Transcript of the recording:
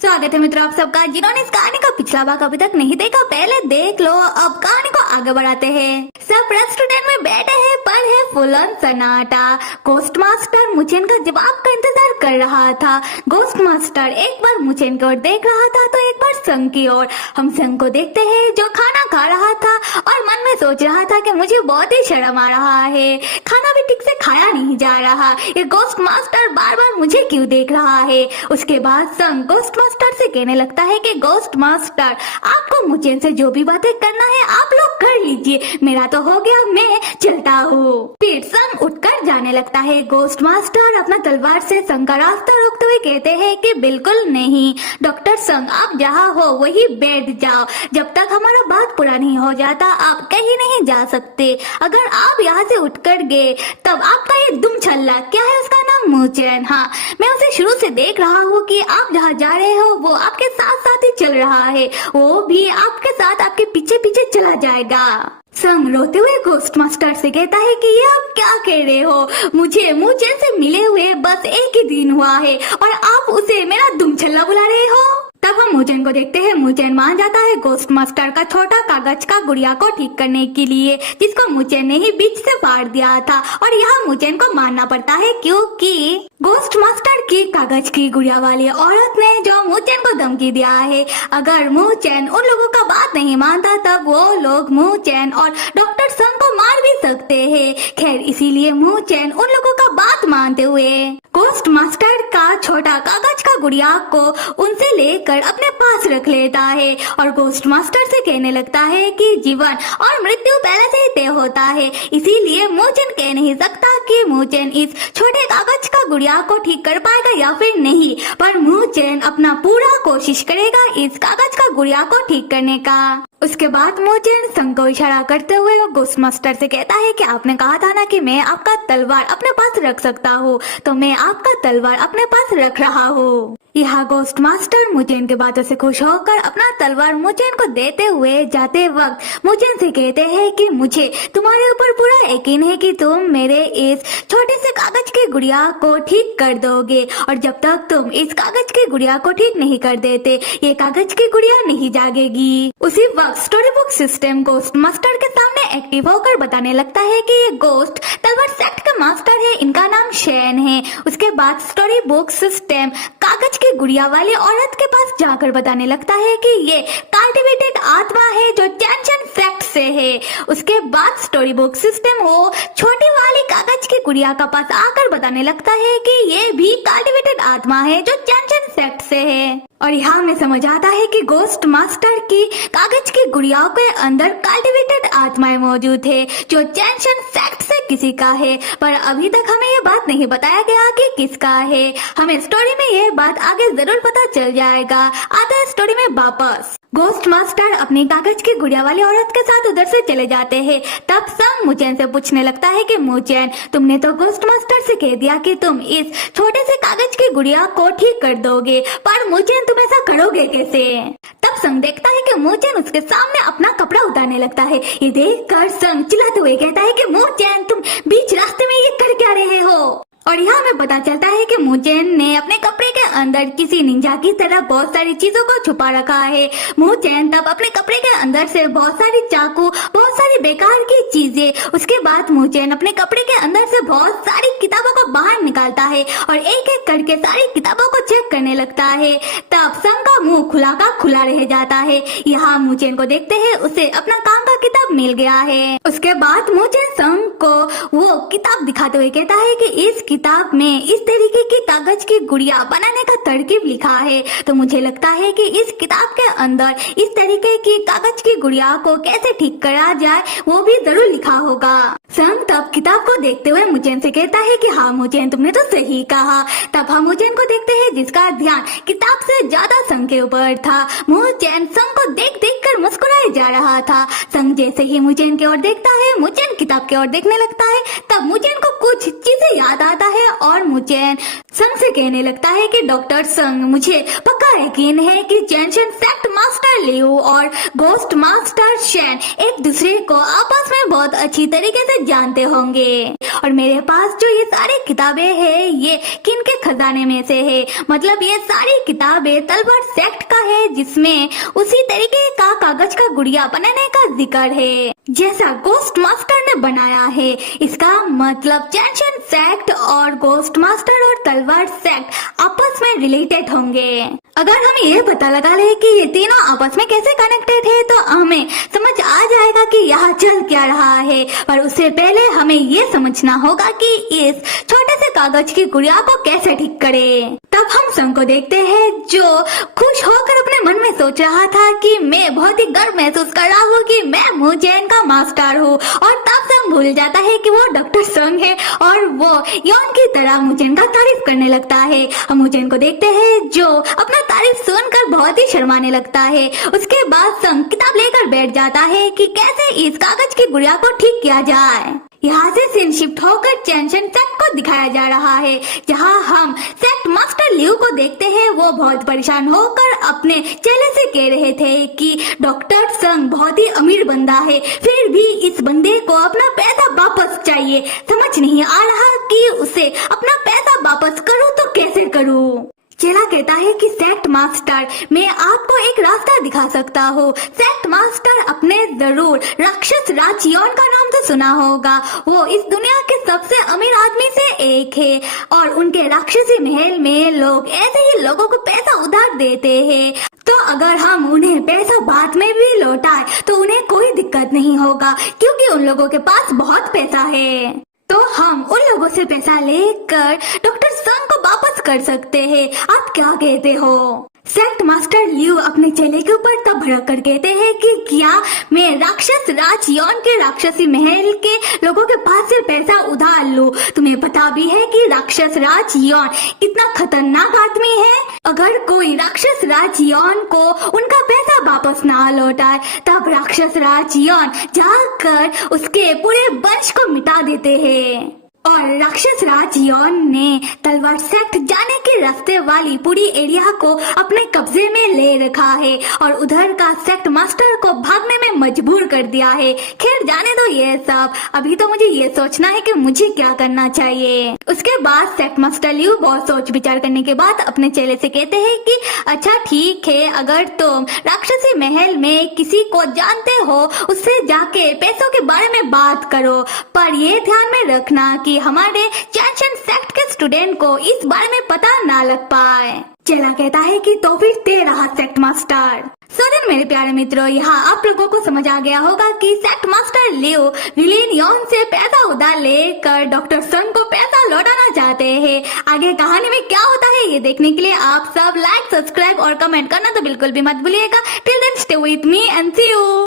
स्वागत है मित्रों आप सबका। जिन्होंने इस कहानी का पिछला भाग अभी तक नहीं देखा पहले देख लो। अब कहानी को आगे बढ़ाते हैं। सब रेस्टोरेंट में बैठे हैं पर है फुल ऑन सन्नाटा। घोस्ट मास्टर मुचेन का जवाब का इंतजार कर रहा था। घोस्ट मास्टर एक बार मुचेन की ओर देख रहा था तो एक बार संग की ओर। हम संग को देखते हैं जो खाना खा रहा था और मन में सोच रहा था कि मुझे बहुत ही शर्म आ रहा है, खाना भी ठीक से खाया नहीं जा रहा। ये घोस्ट मास्टर बार बार मुझे क्यों देख रहा है। उसके बाद संग घोस्ट मास्टर से कहने लगता है कि घोस्ट मास्टर आपको मुझे से जो भी बातें करना है आप लोग कर लीजिए, मेरा तो हो गया, मैं चलता हूँ। फिर संग उठकर जाने लगता है। घोस्ट मास्टर अपना तलवार से संग का रास्ता रोकते हुए कहते हैं कि बिल्कुल नहीं डॉक्टर संग, आप जहाँ हो वही बैठ जाओ, जब तक हमारा बात पूरा नहीं हो जाता आप कहीं नहीं जा सकते। अगर आप यहाँ से उठकर गए तब आपका ये दुम छल्ला, क्या है उसका नाम, मुचेन, हाँ मैं उसे शुरू से देख रहा हूँ कि आप जहाँ जा रहे हो वो आपके साथ साथ ही चल रहा है, वो भी आपके साथ आपके पीछे पीछे चला जाएगा। संग रोते हुए घोस्ट मास्टर से कहता है कि ये आप क्या कह रहे हो, मुझे मुचेन से मिले हुए बस एक ही दिन हुआ है और आप उसे मेरा दुम छल्ला बुला रहे हो। तब हम मुचेन को देखते हैं। मुचेन मान जाता है घोस्ट मास्टर का छोटा कागज का गुड़िया को ठीक करने के लिए, जिसको मुचेन ने ही बीच से फाड़ दिया था। और यहाँ मुचेन को मानना पड़ता है क्योंकि घोस्ट मास्टर की कागज की गुड़िया वाली औरत ने जो मुचेन को धमकी दिया है, अगर मुचेन उन लोगों का बात नहीं मानता तब वो लोग मुचेन और डॉक्टर संग को मार भी सकते हैं। खैर इसीलिए मुचेन उन लोगों का बात मानते हुए घोस्ट मास्टर का छोटा कागज का गुड़िया को उनसे लेकर अपने पास रख लेता है और घोस्ट मास्टर से कहने लगता है कि जीवन और मृत्यु पहले से ही तय होता है, इसीलिए मुचेन कह नहीं सकता कि मुचेन इस छोटे कागज का गुड़िया को ठीक कर पाएगा या फिर नहीं, पर मुचेन अपना पूरा कोशिश करेगा इस कागज का गुड़िया को ठीक करने का। उसके बाद मुचेन संग को इशारा करते हुए घोस्ट मास्टर से कहता है कि आपने कहा था ना कि मैं आपका तलवार अपने पास रख सकता हूँ, तो मैं आपका तलवार अपने पास रख रहा हूँ। यहाँ घोस्ट मास्टर मुचेन के बातों से खुश होकर अपना तलवार मुचेन को देते हुए जाते वक्त मुचेन से कहते हैं कि मुझे तुम्हारे ऊपर पूरा यकीन है कि तुम मेरे इस छोटे से कागज की गुड़िया को ठीक कर दोगे, और जब तक तुम इस कागज की गुड़िया को ठीक नहीं कर देते ये कागज की गुड़िया नहीं जागेगी। उसी वक्त story book system ghost master के सामने एक्टिव होकर बताने लगता है कि ये घोस्ट तलवार सेक्ट का मास्टर है, इनका नाम शेन है। उसके बाद स्टोरी बुक सिस्टम कागज की गुड़िया वाली औरत के पास जाकर बताने लगता है कि ये कल्टिवेटेड आत्मा है जो चैंशन फैक्ट से है। उसके बाद स्टोरी बुक सिस्टम वो छोटी वाली कागज की गुड़िया का पास आकर बताने लगता है कि ये भी कल्टिवेटेड आत्मा है जो चैंशन फैक्ट से है। और यहाँ हमें समझ आता है कि घोस्ट मास्टर की कागज की गुड़ियाओं के अंदर कल्टिवेटेड आत्माएं मौजूद है जो चैंशन फैक्ट से किसी का है, पर अभी तक हमें ये बात नहीं बताया गया कि किसका है। हमें स्टोरी में ये बात आगे जरूर पता चल जाएगा। आते हैं स्टोरी में वापस। घोस्ट मास्टर अपनी कागज की गुड़िया वाली औरत के साथ उधर से चले जाते हैं। तब संग मुचेन से पूछने लगता है कि मुचेन तुमने तो घोस्ट मास्टर से कह दिया कि तुम इस छोटे से कागज की गुड़िया को ठीक कर दोगे, पर मुचेन तुम ऐसा करोगे कैसे। तब संग देखता है कि मुचेन उसके सामने अपना कपड़ा उतारने लगता है। ये देखकर संग चिल्लाते हुए कहता है कि मुचेन तुम बीच रास्ते में ये कर क्या रहे हो। और यहाँ हमें पता चलता है कि मुचेन ने अपने कपड़े के अंदर किसी निंजा की तरह बहुत सारी चीजों को छुपा रखा है। मुचेन तब अपने कपड़े के अंदर से बहुत सारी चाकू, बहुत सारी बेकार की चीजें, उसके बाद मुचेन अपने कपड़े के अंदर से बहुत सारी किताबों को बाहर निकालता है और एक एक करके सारी किताबों को चेक करने लगता है। तब संग का मुंह खुला का खुला रह जाता है। यहाँ मुचेन को देखते हैं उसे अपना काम का किताब मिल गया है। उसके बाद मुचेन संग को वो किताब दिखाते हुए कहता है कि इस किताब में इस तरीके की कागज की गुड़िया बनाने का तरकीब लिखा है, तो मुझे लगता है कि इस किताब के अंदर इस तरीके की कागज की गुड़िया को कैसे ठीक करा जाए वो भी जरूर लिखा होगा। संग तब किताब को देखते हुए मुचेन से कहता है कि हाँ मुचेन तुमने तो सही कहा। तब हम मुचेन को देखते हैं जिसका ध्यान किताब से ज्यादा संग के ऊपर था। मुचेन संग को देख देख कर मुस्कुराए जा रहा था। संग जैसे ही मुचेन की ओर देखता है मुचेन किताब की ओर देखने लगता है। तब मुचेन को कुछ चीजें याद आता है और मुचेन संग से कहने लगता है कि डॉक्टर संग, मुझे पक्का यकीन है कि चैनशन सेक्ट मास्टर लियो और गोस्ट मास्टर शेन एक दूसरे को आपस में बहुत अच्छी तरीके से जानते होंगे। और मेरे पास जो ये सारी किताबें हैं ये किन के खजाने में से है, मतलब ये सारी किताबें तलवार सेक्ट का है जिसमें उसी तरीके का कागज का गुड़िया बनाने का जिक्र है जैसा गोस्ट मास्टर ने बनाया है। इसका मतलब चैनशन सेक्ट और गोस्ट मास्टर और तलवार सेक्ट आपस में रिलेटेड होंगे। अगर हम ये पता लगा ले कि ये तीनों आपस में कैसे कनेक्टेड है तो हमें समझ आ जाएगा कि यहाँ चल क्या रहा है। पर उससे पहले हमें ये समझना होगा कि इस छोटे से कागज की गुड़िया को कैसे ठीक करे। तब हम संग को देखते हैं जो खुश होकर अपने मन में सोच रहा था कि मैं बहुत ही गर्व महसूस कर रहा हूँ कि मैं मुचेन का मास्टर हूँ। और तब संग भूल जाता है कि वो डॉक्टर संग है और वो यौन की तरह मुचेन का तारीफ करने लगता है। हम मुचेन को देखते हैं जो अपना तारीफ सुनकर बहुत ही शर्माने लगता है। उसके बाद संग किताब लेकर बैठ जाता है कि कैसे इस कागज की गुड़िया को ठीक किया जाए। यहाँ से सीन शिफ्ट होकर चैनशन सेक्ट को दिखाया जा रहा है जहाँ हम सेक्ट मास्टर लियो को देखते हैं। वो बहुत परेशान होकर अपने चेले से कह रहे थे कि डॉक्टर संग बहुत ही अमीर बंदा है, फिर भी इस बंदे को अपना पैसा वापस चाहिए। समझ नहीं आ रहा कि उसे अपना पैसा वापस करूँ तो कैसे करूँ। चेला कहता है कि सेक्ट मास्टर, मैं आपको एक रास्ता दिखा सकता हूँ। सेक्ट मास्टर अपने जरूर राक्षस राज यौन का नाम तो सुना होगा। वो इस दुनिया के सबसे अमीर आदमी से एक है और उनके राक्षसी महल में लोग ऐसे ही लोगों को पैसा उधार देते हैं। तो अगर हम उन्हें पैसा बाद में भी लौटाए तो उन्हें कोई दिक्कत नहीं होगा क्योंकि उन लोगों के पास बहुत पैसा है। तो हम उन लोगों से पैसा लेकर डॉक्टर संग को वापस कर सकते हैं। आप क्या कहते हो? सेक्ट मास्टर लियो अपने चेले के ऊपर तब भड़क कर कहते हैं कि क्या मैं राक्षस राज यौन के राक्षसी महल के लोगों के पास से पैसा उधार लूं? तुम्हें पता भी है कि राक्षस राज यौन कितना खतरनाक आदमी है। अगर कोई राक्षस राज यौन को उनका पैसा वापस ना लौटाए तब राक्षस राज यौन जाकर उसके पूरे वंश को मिटा देते हैं। और राक्षस राज यौन ने तलवार सेक्ट जाने के रास्ते वाली पूरी एरिया को अपने कब्जे में ले रखा है और उधर का सेक्ट मास्टर को भागने में मजबूर कर दिया है। खैर जाने दो ये सब, अभी तो मुझे ये सोचना है कि मुझे क्या करना चाहिए। उसके बाद सेक्ट मास्टर लियो बहुत सोच विचार करने के बाद अपने चेले से कहते हैं कि अच्छा ठीक है, अगर तुम राक्षसी महल में किसी को जानते हो उससे जाके पैसों के बारे में बात करो, पर ये ध्यान में रखना कि हमारे चैनशन सेक्ट के स्टूडेंट को इस बारे में पता ना लग पाए। चेला कहता है कि तो फिर तेरा हाथ सेक्ट मास्टर। सो मेरे प्यारे मित्रों, यहाँ आप लोगों को समझ आ गया होगा कि सेक्ट मास्टर लियो विलीन यौन से पैसा उधार लेकर डॉक्टर संग को पैसा लौटाना चाहते हैं। आगे कहानी में क्या होता है ये देखने के लिए आप सब लाइक, सब्सक्राइब और कमेंट करना तो बिल्कुल भी मत भूलिएगा। Till then stay with me and see you.